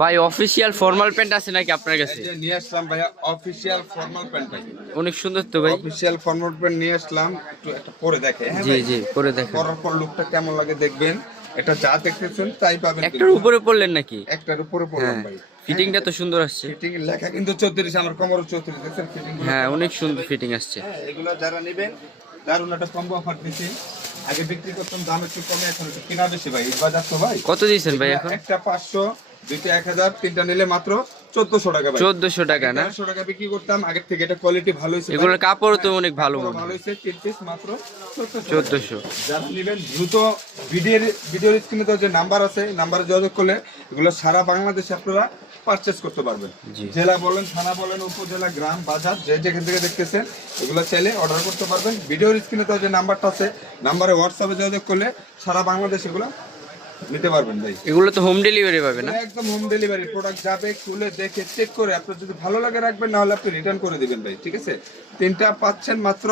ভাই official formal pant আছে নাকি আপনার কাছে? এই যে নিয়ে আসলাম ভাইয়া অফিসিয়াল ফর্মাল প্যান্ট ভাই। অনেক সুন্দর তো ভাই। অফিসিয়াল ফর্মাল প্যান্ট নিয়ে আসলাম, একটু একটা পরে দেখে। হ্যাঁ জি ভাই, জি পরে দেখেন। পরার পর লুকটা কেমন লাগে দেখবেন। এটা যা দেখতেছেন তাই পাবেন। একটার উপরে পড়লেন নাকি? একটার উপরে পড়লাম হ্যাঁ, ভাই। ফিটিংটা তো সুন্দর আসছে। ফিটিং লেখা কিন্তু 34, আমার কোমর 34 দেখছেন ফিটিং। হ্যাঁ অনেক সুন্দর ফিটিং আসছে। হ্যাঁ, এগুলো যারা নেবেন দারুণ একটা কম্বো অফার দিচ্ছি। আগে বিক্রি করতাম দাম একটু কমে, এখন একটু কিনা বেশি ভাই। এই বাজার তো ভাই। কত দিয়েছেন ভাই এখন? একটা 500, দুইটা 1000, তিনটা নিলে মাত্র 1400 টাকা ভাই। 1400 টাকা না? 1300 টাকা বিক্রি করতাম আগের থেকে। এটা কোয়ালিটি ভালো হয়েছে, এগুলোর কাপড় তো অনেক ভালো ভালো মনে হয়। হয়েছে। 3 পিস মাত্র 1400। যারা নেবেন দ্রুত ভিডিওর স্ক্রিনে তো যে নাম্বার আছে, নাম্বারে যোগাযোগ করলে এগুলো সারা বাংলাদেশে আপনারা পারচেজ করতে পারবেন। জি। জেলা বলেন, থানা বলেন, উপজেলা, গ্রাম, বাজার, যে যেখান থেকে দেখতেছেন এগুলো চাইলে অর্ডার করতে পারবেন। ভিডিওর স্ক্রিনে তো যে নাম্বারটা আছে, নাম্বারে হোয়াটসঅ্যাপে যোগাযোগ করলে সারা বাংলাদেশ এগুলো নিতে পারবেন ভাই। এগুলো তো হোম ডেলিভারি পাবে না? একদম হোম ডেলিভারি। প্রোডাক্ট যাবে, খুলে দেখে চেক করে আপনার যদি ভালো লাগে রাখবেন, না হলে আপনি রিটার্ন করে দিবেন ভাই। ঠিক আছে, তিনটা পাচ্ছেন মাত্র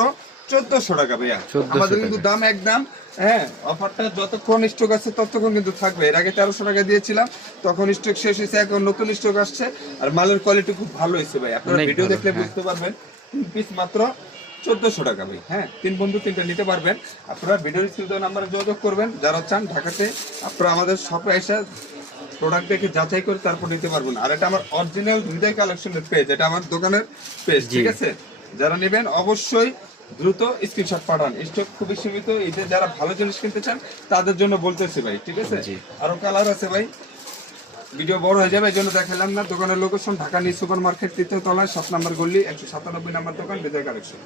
1400 টাকা ভাইয়া। 1400 আমাদের কিন্তু দাম একদম, হ্যাঁ, অফারটা যতক্ষণ স্টক আছে ততক্ষণ কিন্তু থাকবে। এর আগে 1300 টাকা দিয়েছিলাম, তখন স্টক শেষ হয়েছে, এখন নতুন স্টক আসছে। আর মালের কোয়ালিটি খুব ভালো হয়েছে ভাই, আপনারা অনেক ভিডিও ভালো, দেখলে হ্যাঁ। বুঝতে পারবেন। 3 পিস মাত্র 1400 টাকা ভাই। হ্যাঁ, 3 বন্ধু 3টা নিতে পারবেন। আপনারা ভিডিওর স্ক্রিনে নাম্বারে যোগাযোগ করবেন। যারা চান ঢাকাতে, আপনারা আমাদের শপে এসে প্রোডাক্ট দেখে যাচাই করে তারপর নিতে পারবেন। আর এটা আমার অরিজিনাল হৃদয় কালেকশনের পেজ, এটা আমার দোকানের পেজ। ঠিক আছে, যারা নেবেন অবশ্যই দ্রুত স্ক্রিনশট পাঠান। স্টক খুবই সীমিত। ঈদে যারা ভালো জিনিস কিনতে চান তাদের জন্য বলতেছি ভাই। ঠিক আছে, জি। আরো কালার আছে ভাই, ভিডিও বড় হয়ে যাবে এই জন্য দেখালাম না। দোকানের location Dhaka new super market, 3য় তলায়, 7 নম্বর গলি, 197 নম্বর দোকান, হৃদয় কালেকশন।